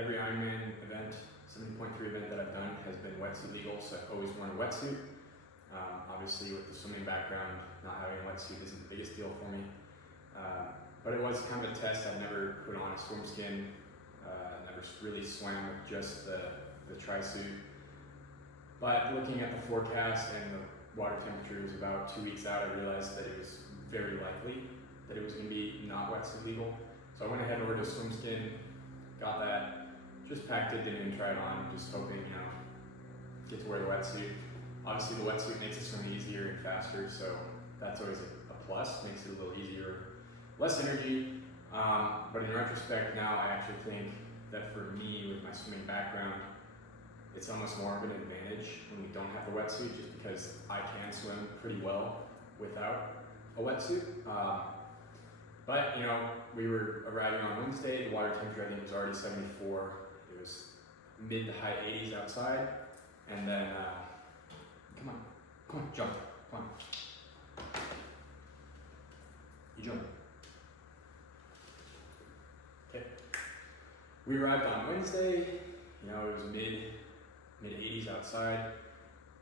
Every Ironman event, 70.3 event that I've done has been wetsuit legal, so I've always worn a wetsuit. Obviously with the swimming background, not having a wetsuit isn't the biggest deal for me. But it was kind of a test. I've never put on a swim skin, never really swam with just the tri-suit. But looking at the forecast and the water temperature was about 2 weeks out, I realized that it was very likely that it was going to be not wetsuit legal. So I went ahead and ordered a swim skin, got that, just packed it, didn't even try it on, just hoping, get to wear the wetsuit. Obviously the wetsuit makes it swim easier and faster, so that's always a plus, makes it a little easier. Less energy, but in retrospect now I actually think that for me, with my swimming background, it's almost more of an advantage when we don't have the wetsuit, just because I can swim pretty well without a wetsuit. But we were arriving on Wednesday, the water temperature I think was already 74. It was mid to high 80s outside, and then, come on, jump, come on. You jump. Okay. We arrived on Wednesday, it was mid 80s outside.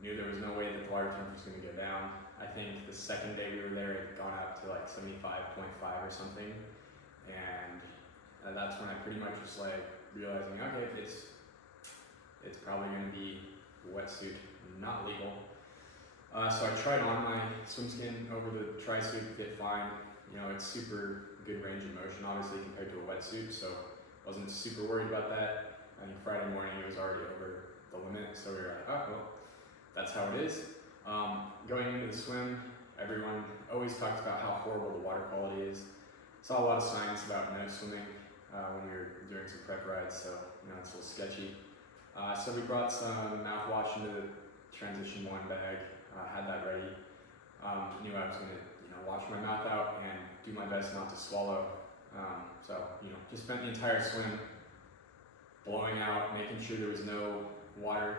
Knew there was no way that the water temperature was going to go down. I think the second day we were there, it had gone up to like 75.5 or something. And that's when I pretty much was like realizing, okay, it's probably going to be a wetsuit, not legal. So I tried on my swim skin over the tri-suit, fit fine. It's super good range of motion, obviously, compared to a wetsuit, so wasn't super worried about that. I think Friday morning it was already over the limit, so we were like, oh, well, that's how it is. Going into the swim, everyone always talks about how horrible the water quality is. Saw a lot of signs about no swimming when we were doing some prep rides, so it's a little sketchy. So we brought some mouthwash into the transition one bag, had that ready. Knew I was going to wash my mouth out and do my best not to swallow. So just spent the entire swim blowing out, making sure there was no water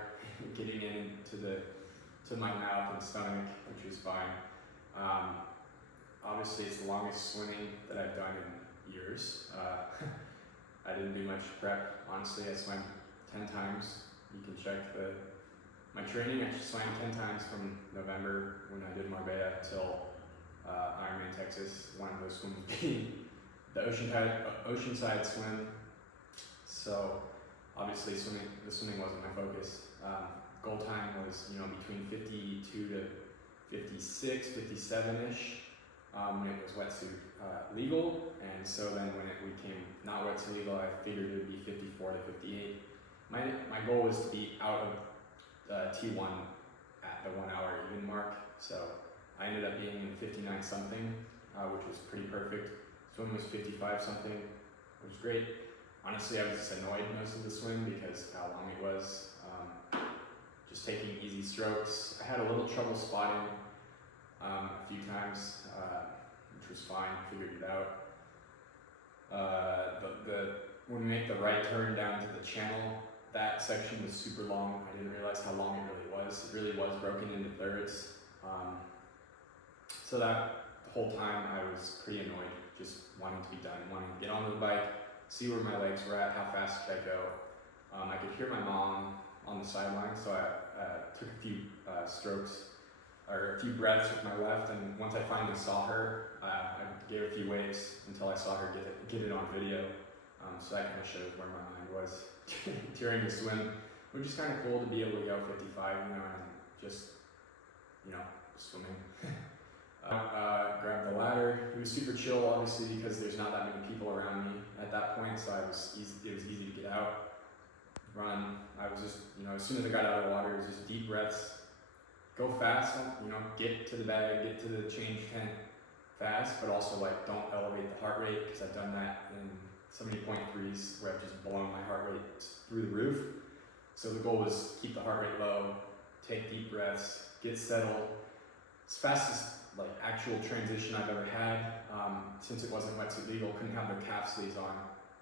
getting to my mouth and stomach, which was fine. Obviously, it's the longest swimming that I've done in years. I didn't do much prep. Honestly, I swam 10 times. You can check my training. I swam 10 times from November when I did Marbella till Ironman Texas. One of those swims being the oceanside swim. So obviously, the swimming wasn't my focus. Goal time was between 52 to 56, 57-ish when it was wetsuit legal, and so then when it became not wetsuit legal, I figured it would be 54 to 58. My goal was to be out of T1 at the 1 hour even mark, so I ended up being in 59 something, which was pretty perfect. Swim was 55 something, which was great. Honestly, I was just annoyed most of the swim because of how long it was. Just taking easy strokes. I had a little trouble spotting a few times, which was fine, figured it out. When we make the right turn down to the channel, that section was super long. I didn't realize how long it really was. It really was broken into thirds. So that the whole time I was pretty annoyed, just wanting to be done, wanting to get onto the bike, see where my legs were at, how fast could I go. I could hear my mom on the sideline, so I took a few strokes, or a few breaths with my left, and once I finally saw her, I gave a few waves until I saw her get it on video. So that kind of shows where my mind was during the swim, which is kind of cool to be able to go 55, and just, swimming. Grabbed the ladder. It was super chill, obviously, because there's not that many people around me at that point, so it was easy to get out, run. I was just, as soon as I got out of the water, it was just deep breaths, go fast, get to the bag, get to the change tent fast, but also don't elevate the heart rate, because I've done that in 70.3s where I've just blown my heart rate through the roof. So the goal was keep the heart rate low, take deep breaths, get settled. It's fastest actual transition I've ever had. Since it wasn't wetsuit legal, couldn't have the calf sleeves on.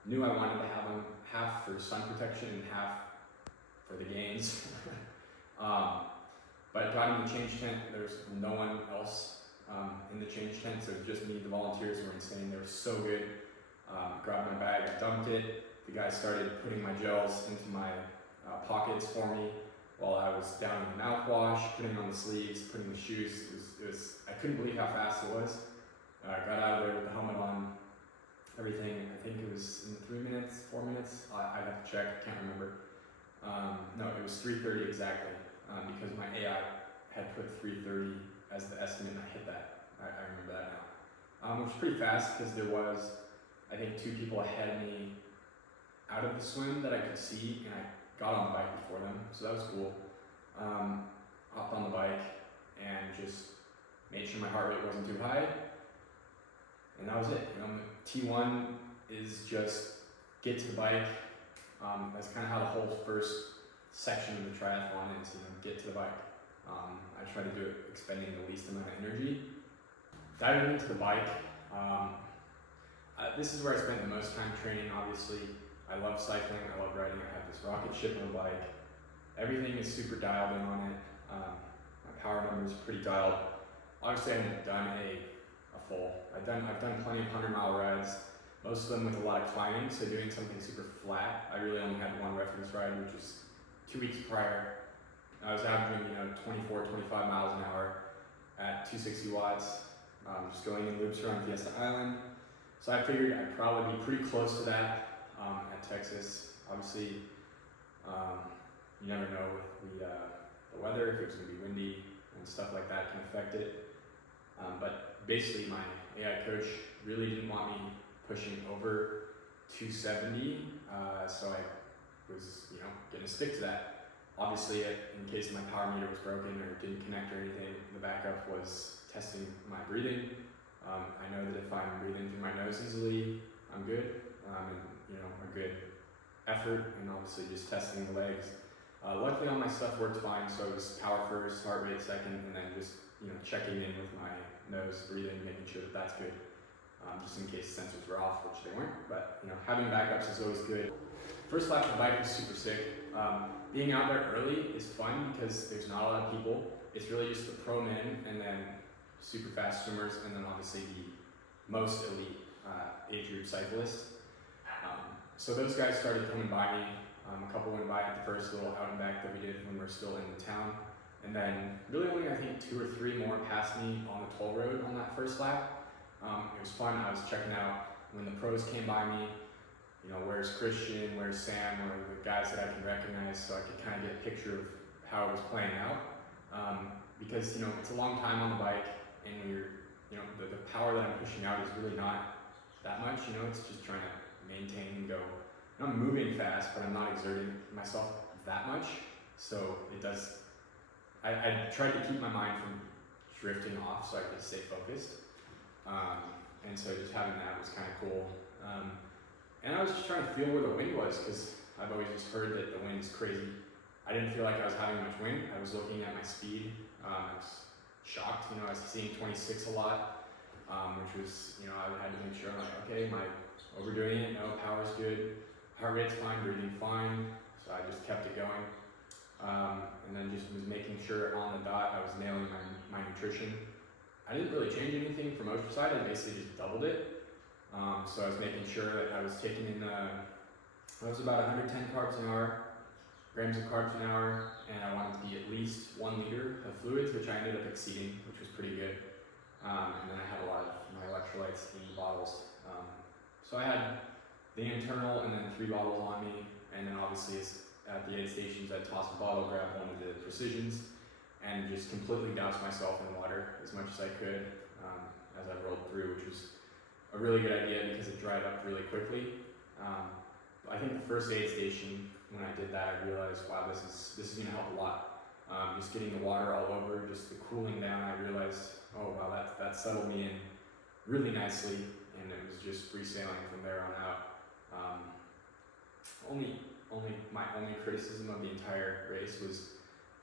Knew I wanted to have them half for sun protection and half for the gains. But got in the change tent. There was no one else in the change tent, so just me. The volunteers were insane. They were so good. Grabbed my bag, I dumped it, the guy started putting my gels into my pockets for me while I was down in the mouthwash, putting on the sleeves, putting the shoes. It was I couldn't believe how fast it was. I got out of there with the helmet on, everything. I think it was in 3 minutes, 4 minutes. I'd have to check, I can't remember. No, it was 3:30 exactly, because my AI had put 3:30 as the estimate and I hit that. I remember that now. Which was pretty fast because there was, I think, 2 people ahead of me out of the swim that I could see, and I got on the bike before them, so that was cool. Hopped on the bike and just made sure my heart rate wasn't too high, and that was it. T1 is just get to the bike. That's kind of how the whole first section of the triathlon is. Get to the bike. I try to do it expending the least amount of energy. Diving into the bike. This is where I spent the most time training. Obviously, I love cycling. I love riding. I have this rocket ship on the bike. Everything is super dialed in on it. My power numbers are pretty dialed. Obviously, I haven't done a full. I've done plenty of 100-mile rides, most of them with a lot of climbing. So doing something super flat. I really only had one reference ride, which was 2 weeks prior. I was averaging 24, 25 miles an hour at 260 watts, just going in loops around Fiesta Island. So I figured I'd probably be pretty close to that at Texas. Obviously, you never know with the weather, if it was going to be windy and stuff like that can affect it. But basically my AI coach really didn't want me pushing over 270, so I was going to stick to that. Obviously, in case my power meter was broken or didn't connect or anything, the backup was testing my breathing. I know that if I'm breathing through my nose easily, I'm good, and a good effort, and obviously just testing the legs. Luckily all my stuff worked fine, so it was power first, heart rate second, and then just checking in with my nose, breathing, making sure that that's good, just in case the sensors were off, which they weren't. But having backups is always good. First lap of the bike was super sick. Being out there early is fun because there's not a lot of people. It's really just the pro men and then super fast swimmers, and then obviously the most elite age group cyclists. So those guys started coming by me. A couple went by at the first little out and back that we did when we were still in the town. And then really only I think 2 or 3 more passed me on the toll road on that first lap. It was fun. I was checking out when the pros came by me. Where's Christian, where's Sam, or the guys that I can recognize, so I could kind of get a picture of how it was playing out. Because it's a long time on the bike, and when you're, the power that I'm pushing out is really not that much. It's just trying to maintain and go. And I'm moving fast, but I'm not exerting myself that much. So it does. I tried to keep my mind from drifting off, so I could stay focused. And so just having that was kind of cool. And I was just trying to feel where the wind was, because I've always just heard that the wind is crazy. I didn't feel like I was having much wind. I was looking at my speed. I was shocked. I was seeing 26 a lot, which was, I had to make sure I'm like, okay, am I overdoing it? No, power's good. Heart rate's fine, breathing fine. So I just kept it going. And then just was making sure on the dot I was nailing my nutrition. I didn't really change anything from Ocean side. I basically just doubled it. So I was making sure that I was taking in, I was about 110 carbs an hour, grams of carbs an hour, and I wanted to be at least 1 liter of fluids, which I ended up exceeding, which was pretty good. And then I had a lot of my electrolytes in bottles. So I had the internal and then 3 bottles on me, and then obviously at the aid stations I'd toss a bottle, grab one of the Precisions, and just completely douse myself in water as much as I could as I rolled through, which was a really good idea because it dried up really quickly. I think the first aid station, when I did that, I realized, wow, this is going to help a lot. Just getting the water all over, just the cooling down, I realized, oh wow, that settled me in really nicely, and it was just free sailing from there on out. My only criticism of the entire race was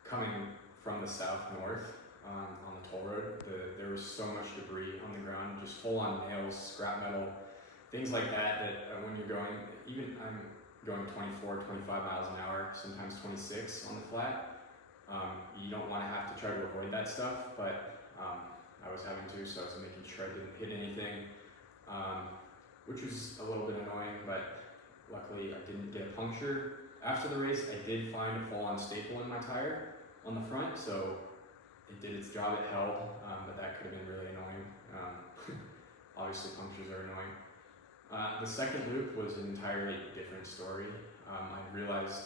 coming from the south north on the toll road. There was so much debris on the ground, just full on nails, scrap metal, things like that when you're going, even I'm going 24, 25 miles an hour, sometimes 26 on the flat. You don't want to have to try to avoid that stuff, but I was having to, so I was making sure I didn't hit anything, which was a little bit annoying, but Luckily, I didn't get a puncture. After the race, I did find a fall-on staple in my tire on the front, so it did its job, it held, but that could have been really annoying. Obviously, punctures are annoying. The second loop was an entirely different story. I realized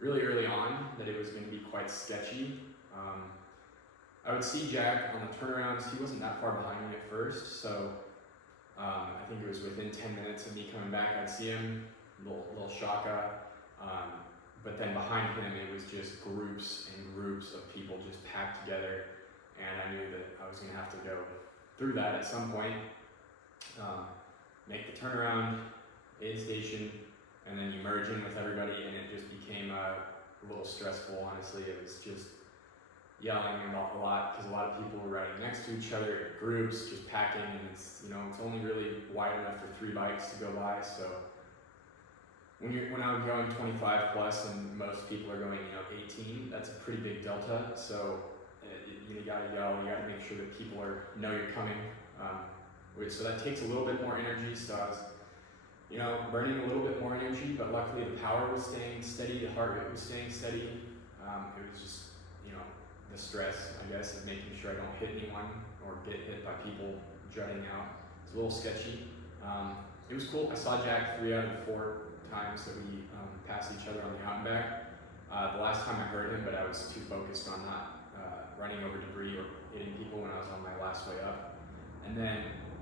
really early on that it was going to be quite sketchy. I would see Jack on the turnarounds. He wasn't that far behind me at first, so I think it was within 10 minutes of me coming back, I'd see him, little shaka. But then behind him, it was just groups and groups of people just packed together, and I knew that I was going to have to go through that at some point, make the turnaround, aid station, and then you merge in with everybody, and it just became a little stressful, honestly. It was just yelling a lot, because a lot of people were riding next to each other in groups, just packing, and it's only really wide enough for 3 bikes to go by, so when I'm going 25 plus and most people are going 18, that's a pretty big delta, so you gotta yell, you gotta make sure that people know you're coming, so that takes a little bit more energy, so I was burning a little bit more energy, but luckily the power was staying steady, the heart rate was staying steady. It was just the stress, I guess, of making sure I don't hit anyone or get hit by people jutting out. It's a little sketchy. It was cool. I saw Jack 3 out of the 4 times that we passed each other on the out and back. The last time I heard him, but I was too focused on not running over debris or hitting people when I was on my last way up. And then,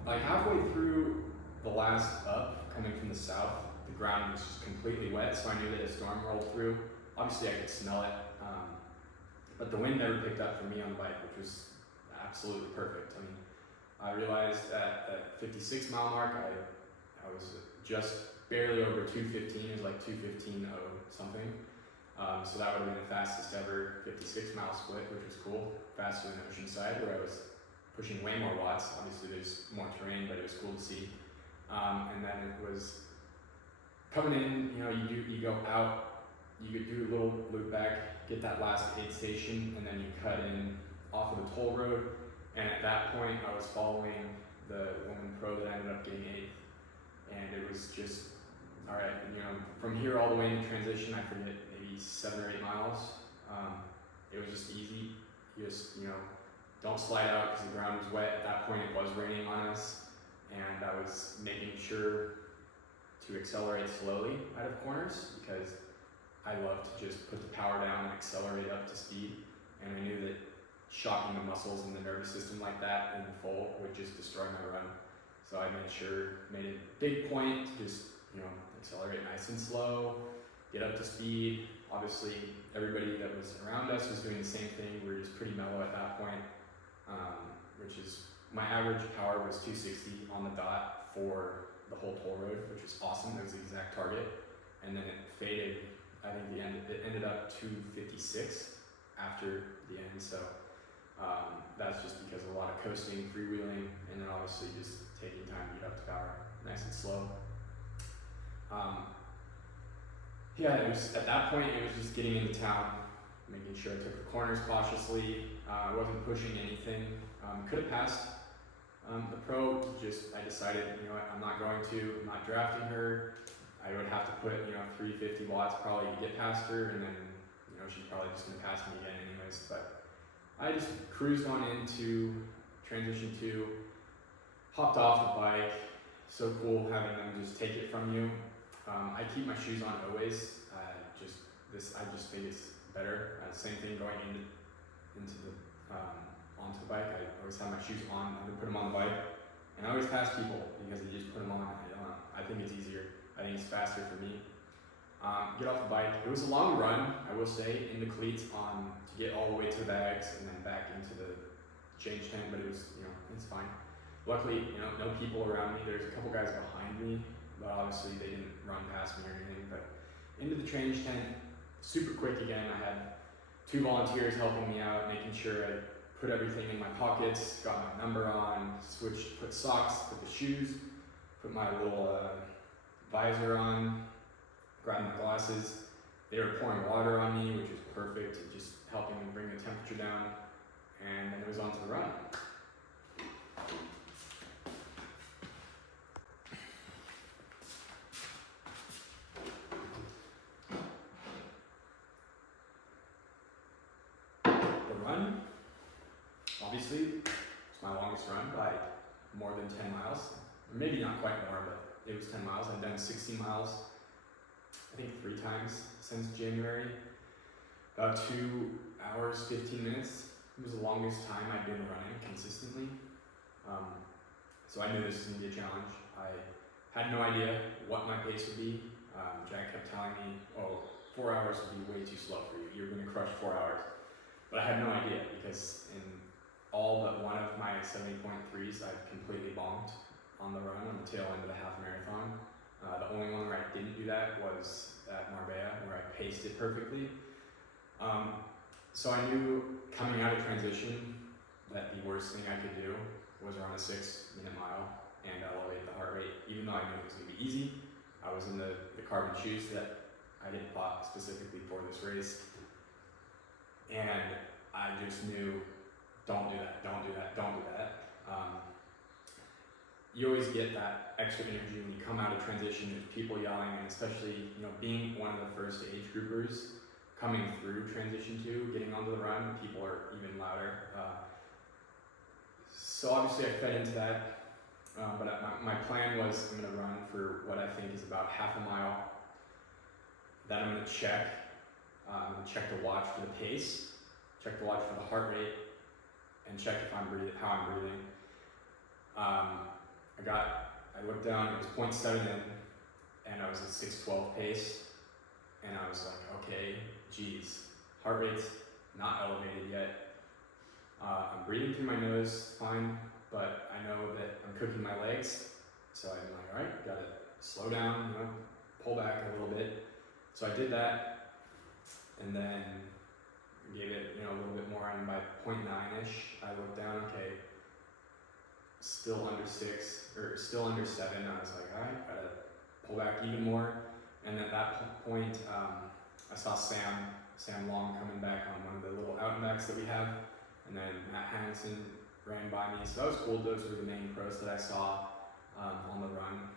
like halfway through the last up, coming from the south, the ground was just completely wet, so I knew that a storm rolled through. Obviously, I could smell it, but the wind never picked up for me on the bike, which was absolutely perfect. I mean, I realized at the 56 mile mark, I was just barely over 215. It was like 215.0 something. So that would have been the fastest ever 56 mile split, which was cool. Faster than Oceanside, where I was pushing way more watts. Obviously, there's more terrain, but it was cool to see. And then it was coming in. You go out. You could do a little loop back, get that last aid station, and then you cut in off of the toll road. And at that point, I was following the woman pro that ended up getting 8th. And it was just, all right, from here all the way into transition, I forget, maybe 7 or 8 miles. It was just easy. You just, don't slide out because the ground was wet. At that point, it was raining on us. And I was making sure to accelerate slowly out of corners because I love to just put the power down and accelerate up to speed, and I knew that shocking the muscles and the nervous system like that in the full would just destroy my run. So I made a big point to just, accelerate nice and slow, get up to speed. Obviously, everybody that was around us was doing the same thing. We were just pretty mellow at that point, which is, my average power was 260 on the dot for the whole toll road, which was awesome. It was the exact target, and then it faded. I think it ended up 256 after the end, so that's just because of a lot of coasting, freewheeling, and then obviously just taking time to get up to power, nice and slow. It was, at that point, it was just getting into town, making sure I took the corners cautiously. I wasn't pushing anything. Could have passed the pro, I decided, I'm not going to, I'm not drafting her. I would have to put, 350 watts probably to get past her, and then, she's probably just gonna pass me again anyways. But I just cruised on into transition 2, hopped off the bike. So cool having them just take it from you. I keep my shoes on always. I just think it's better. Same thing going into the onto the bike. I always have my shoes on. I would put them on the bike, and I always pass people because they just put them on. I think it's easier. I think it's faster for me. Get off the bike. It was a long run, I will say, in the cleats to get all the way to the bags and then back into the change tent, but it was, it's fine. Luckily, no people around me. There's a couple guys behind me, but obviously they didn't run past me or anything. But into the change tent, super quick again. I had 2 volunteers helping me out, making sure I put everything in my pockets, got my number on, put socks, put the shoes, put my little visor on, grabbed my glasses. They were pouring water on me, which was perfect, just helping me bring the temperature down, and then it was on to the run. obviously, it's my longest run by more than 10 miles. Maybe not quite more, but it was 10 miles. I've done 60 miles, I think 3 times since January. About 2 hours, 15 minutes. It was the longest time I'd been running consistently. So I knew this was going to be a challenge. I had no idea what my pace would be. Jack kept telling me, 4 hours would be way too slow for you. You're going to crush 4 hours. But I had no idea because in all but one of my 70.3s, I completely bonked on the run on the tail end of the half marathon. The only one where I didn't do that was at Marbella, where I paced it perfectly. So I knew coming out of transition that the worst thing I could do was run a 6-minute mile and elevate the heart rate, even though I knew it was going to be easy. I was in the carbon shoes that I didn't bought specifically for this race. And I just knew, don't do that, don't do that, don't do that. You always get that extra energy when you come out of transition. There's people yelling, and especially, being one of the first age groupers coming through transition 2, getting onto the run, people are even louder. So obviously I fed into that, but my plan was I'm going to run for what I think is about half a mile. Then I'm going to check. I'm going to check the watch for the pace, check the watch for the heart rate, and check if I'm breathing, how I'm breathing. I looked down, it was 0.7 in, and I was at 6:12 pace, and I was like, okay, geez, heart rate's not elevated yet. I'm breathing through my nose, fine, but I know that I'm cooking my legs, so I'm like, all right, gotta slow down, pull back a little bit. So I did that, and then gave it, a little bit more, and by 0.9-ish, I looked down, okay, still under 6, or still under 7, I was like, all right, gotta pull back even more, and at that point, I saw Sam Long coming back on one of the little out and backs that we have, and then Matt Hansen ran by me, so that was cool. Those were the main pros that I saw on the run.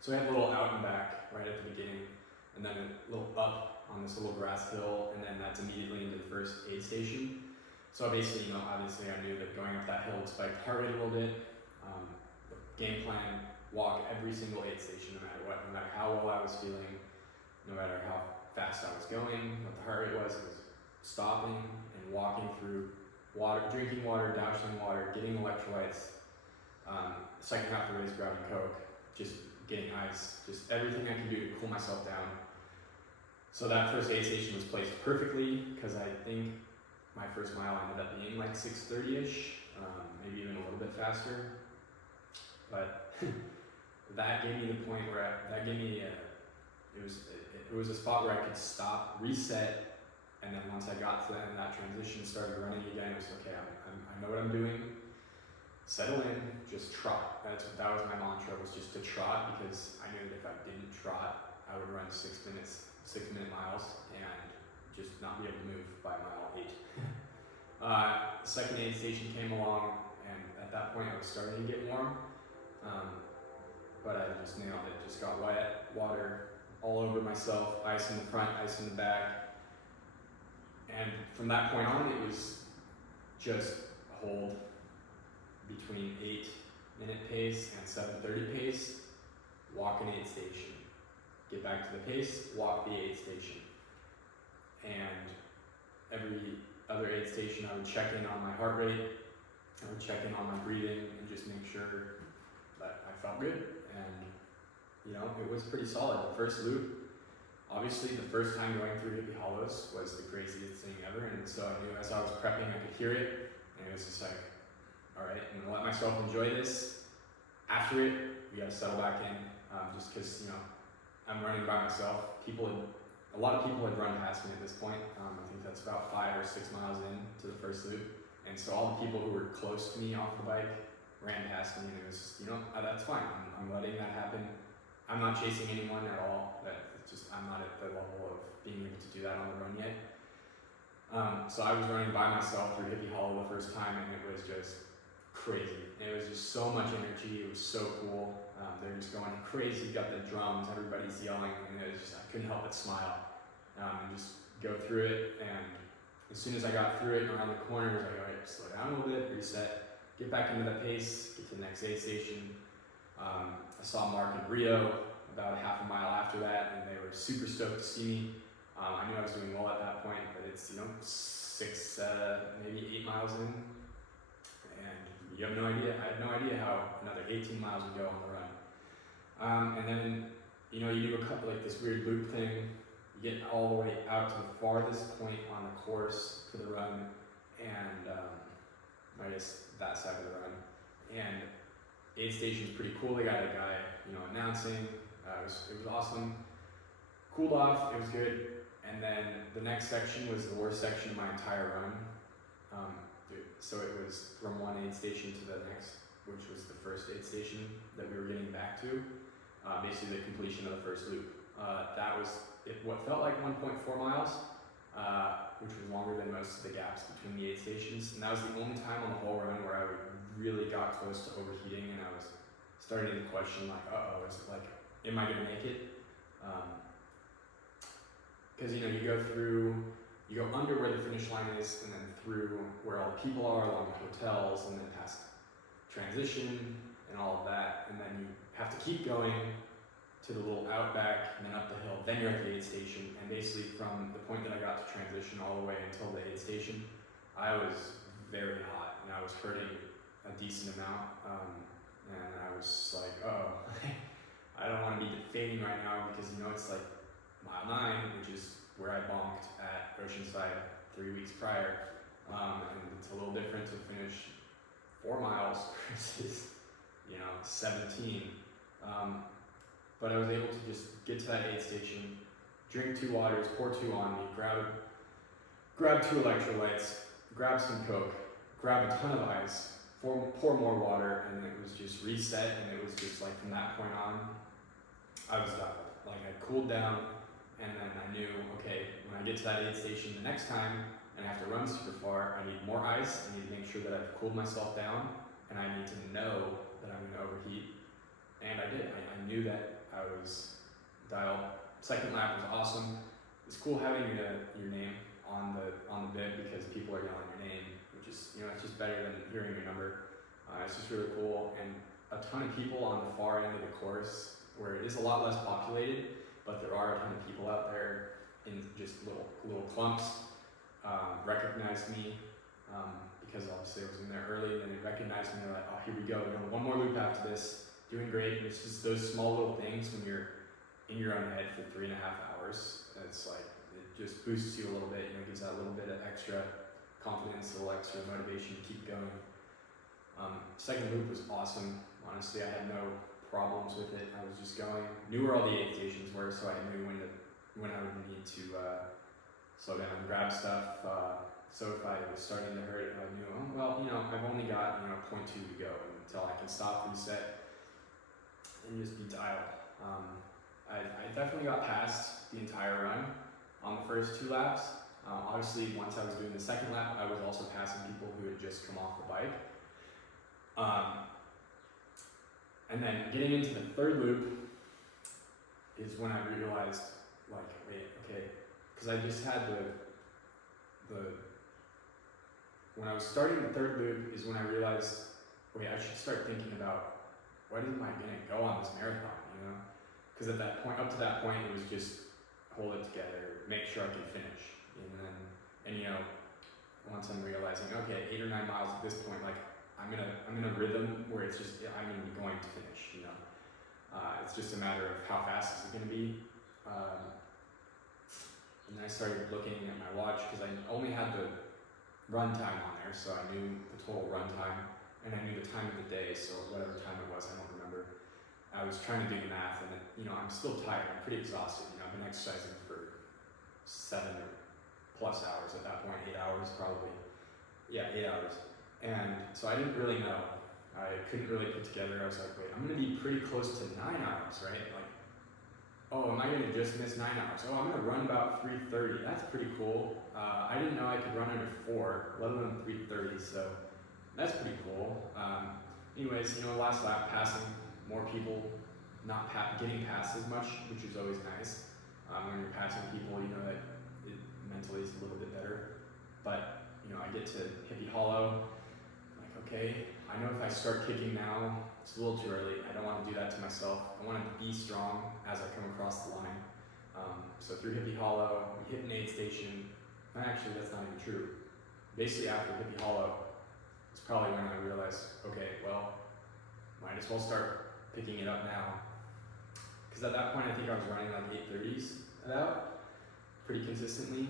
So we had a little out and back right at the beginning, and then a little up on this little grass hill, and then that's immediately into the first aid station. So basically, obviously I knew that going up that hill would spike heart rate a little bit. The game plan, walk every single aid station no matter what, no matter how well I was feeling, no matter how fast I was going, what the heart rate was stopping and walking through water, drinking water, dousing water, getting electrolytes, second half of the race grabbing Coke, just getting ice, just everything I could do to cool myself down. So that first aid station was placed perfectly, because I think my first mile ended up being like 6:30-ish, maybe even a little bit faster. But that gave me the point where it was a spot where I could stop, reset, and then once I got to that transition, started running again, it was okay, I know what I'm doing, settle in, just trot. That was my mantra, was just to trot, because I knew that if I didn't trot, I would run 6-minute miles, and just not be able to move by mile 8. Second aid station came along, and at that point I was starting to get warm, but I just nailed it. Just got wet, water all over myself, ice in the front, ice in the back, and from that point on it was just hold between 8-minute pace and 7:30 pace, walk an aid station, get back to the pace, walk the aid station. And every other aid station I would check in on my heart rate, I would check in on my breathing, and just make sure that I felt good. And it was pretty solid. The first loop, obviously the first time going through Hippie Hollows was the craziest thing ever, and so I knew as I was prepping I could hear it, and it was just like, alright, I'm gonna let myself enjoy this. After it, we gotta settle back in, just because I'm running by myself. A lot of people had run past me at this point. I think that's about 5 or 6 miles in to the first loop. And so all the people who were close to me off the bike ran past me, and it was just, that's fine. I'm letting that happen. I'm not chasing anyone at all. It's just, I'm not at the level of being able to do that on the run yet. So I was running by myself through Hippie Hollow the first time, and it was just crazy. It was just so much energy. It was so cool. They're just going crazy. You got the drums, everybody's yelling, and it was just, I couldn't help but smile and just go through it. And as soon as I got through it and around the corner, I was like, all right, slow down a little bit, reset, get back into that pace, get to the next aid station. I saw Mark and Rio about a half a mile after that, and they were super stoked to see me. I knew I was doing well at that point, but it's 6, maybe 8 miles in, and you have no idea. I had no idea how another 18 miles would go on the run. And then you do a couple like this weird loop thing. You get all the way out to the farthest point on the course for the run, and I guess that side of the run. And aid station's pretty cool. They got a guy, announcing. It was awesome. Cooled off. It was good. And then the next section was the worst section of my entire run. So it was from one aid station to the next, which was the first aid station that we were getting back to. Basically the completion of the first loop. That was what felt like 1.4 miles, which was longer than most of the gaps between the aid stations. And that was the only time on the whole run where I really got close to overheating, and I was starting to question like, is it like, am I gonna make it? Because you go under where the finish line is, and then through where all the people are, along the hotels, and then past transition and all of that, and then you have to keep going to the little outback, and then up the hill, then you're at the aid station. And basically from the point that I got to transition all the way until the aid station, I was very hot, and I was hurting a decent amount, and I was like, I don't want to be defeating right now, because it's like mile 9, which is where I bonked at Oceanside 3 weeks prior, and it's a little different to finish 4 miles versus 17. But I was able to just get to that aid station, drink 2 waters, pour 2 on me, grab 2 electrolytes, grab some Coke, grab a ton of ice, pour more water, and it was just reset. And it was just like from that point on, I was done. Like I cooled down, and then I knew, okay, when I get to that aid station the next time and I have to run super far, I need more ice. I need to make sure that I've cooled myself down, and I need to know that I'm going to overheat. And I did. I knew that I was dialed. Second lap was awesome. It's cool having your name on the bib, because people are yelling your name, which is it's just better than hearing your number. It's just really cool, and a ton of people on the far end of the course, where it is a lot less populated, but there are a ton of people out there in just little clumps. Recognized me because obviously I was in there early, and they recognized me. They're like, "Oh, here we go. One more loop after this. Doing great." And it's just those small little things when you're in your own head for 3.5 hours. It's like it just boosts you a little bit. Gives that little bit of extra confidence, a little extra motivation to keep going. Second loop was awesome. Honestly, I had no problems with it. I was just going. Knew where all the aid stations were, so I knew when I would need to slow down and grab stuff. So if I was starting to hurt, I knew, I've only got 0.2 to go until I can stop, reset, and just be dialed. I definitely got past the entire run on the first 2 laps. Obviously, once I was doing the second lap, I was also passing people who had just come off the bike. And then getting into the third loop is when I realized, like, wait, okay, because I just had when I was starting the third loop is when I realized, wait, I should start thinking about what am I gonna go on this marathon, Because at that point, up to that point, it was just hold it together, make sure I can finish, once I'm realizing, okay, 8 or 9 miles at this point, like I'm in a rhythm where it's just I'm gonna be going to finish, It's just a matter of how fast is it gonna be. And then I started looking at my watch, because I only had the run time on there, so I knew the total run time, and I knew the time of the day, so whatever time it was, I don't remember. I was trying to do the math, and I'm still tired. I'm pretty exhausted. I've been exercising for 7 or plus hours at that point, 8 hours probably. Yeah, 8 hours. And so I didn't really know. I couldn't really put together. I was like, wait, I'm going to be pretty close to 9 hours, right? Like, oh, am I going to just miss 9 hours? Oh, I'm going to run about 3:30. That's pretty cool. I didn't know I could run under 4, let alone 3:30. So that's pretty cool. Anyways, last lap, passing more people, not getting past as much, which is always nice. When you're passing people, that it mentally is a little bit better. to Hippie Hollow. Like, okay, I know if I start kicking now, it's a little too early. I don't want to do that to myself. I want to be strong as I come across the line. So through Hippie Hollow, we hit an aid station. Actually, that's not even true. Basically, after Hippie Hollow, it's probably when I realized, okay, well, might as well start picking it up now. Because at that point, I think I was running like 8:30s about pretty consistently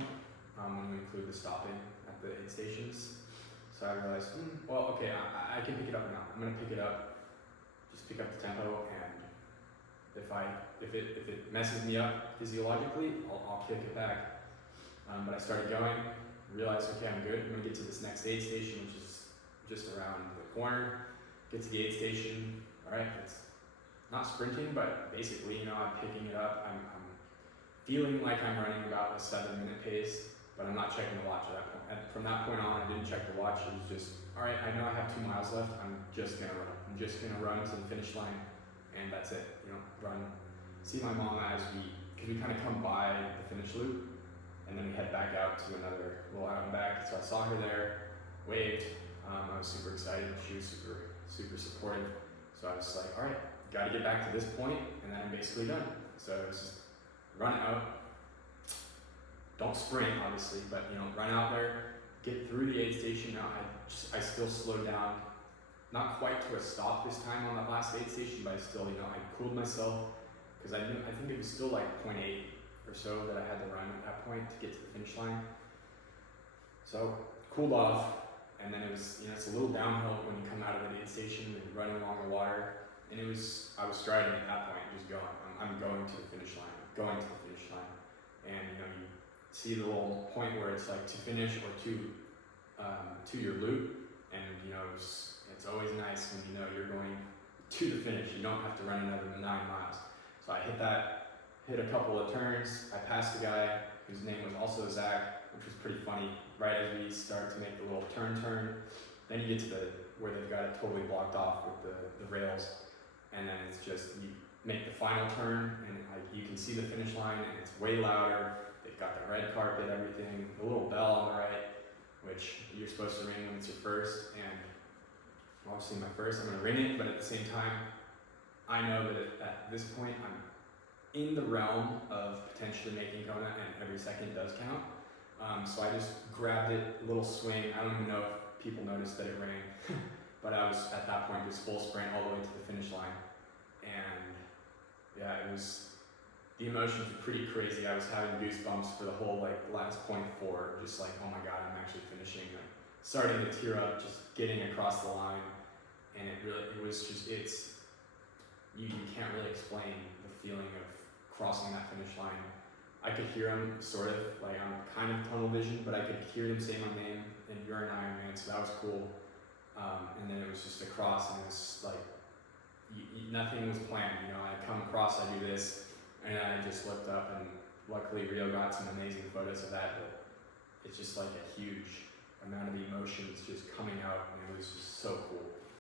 when you include the stopping at the aid stations. So I realized, well, okay, I can pick it up now. I'm gonna pick it up, just pick up the tempo, and if it messes me up physiologically, I'll kick it back. But I started going, realized, okay, I'm good. I'm gonna get to this next aid station, which is just around the corner. Get to the aid station. All right, it's not sprinting, but basically, I'm picking it up. I'm feeling like I'm running about a 7-minute pace, but I'm not checking the watch at that point. And from that point on, I didn't check the watch. It was just, all right, I know I have 2 miles left. I'm just gonna run. I'm just gonna run to the finish line, and that's it. Run. See my mom because we kind of come by the finish loop, and then we head back out to another little out and back. So I saw her there, waved. I was super excited. She was super supportive. So I was like, all right, got to get back to this point, and then I'm basically done. So it was just run out. Don't sprint, obviously, but run out there, get through the aid station. I still slowed down, not quite to a stop this time on that last aid station, but I still, I cooled myself because I think it was still like 0.8 or so that I had to run at that point to get to the finish line. So cooled off, and then it was, it's a little downhill when you come out of the aid station and running along the water. And I was striding at that point, just going. I'm going to the finish line. I'm going to the finish line, and you see the little point where it's like to finish or to your loop, and it's always nice when you're going to the finish. You don't have to run another 9 miles. So I hit a couple of turns. I passed a guy whose name was also Zach, which was pretty funny. Right as we start to make the little turn, then you get to where they've got it totally blocked off with the rails, and then it's just you make the final turn, and you can see the finish line, and it's way louder. They've got the red carpet, everything, the little bell on the right, which you're supposed to ring when it's your first, and obviously my first, I'm gonna ring it, but at the same time, I know that at this point, I'm in the realm of potentially making Kona, and every second does count. So I just grabbed it, a little swing. I don't even know if people noticed that it rang, but I was at that point just full sprint all the way to the finish line. And yeah, the emotions were pretty crazy. I was having goosebumps for the whole last 0.4, just like, oh my God, I'm actually finishing. Starting to tear up, just getting across the line. And you can't really explain the feeling of crossing that finish line. I could hear him sort of, I'm kind of tunnel vision, but I could hear him say my name, and you're an Ironman, so that was cool. And then it was just across, and it was like, nothing was planned, I come across, I do this, and I just looked up, and luckily Rio got some amazing photos of that, but it's just like a huge amount of emotions just coming out, and it was just so cool.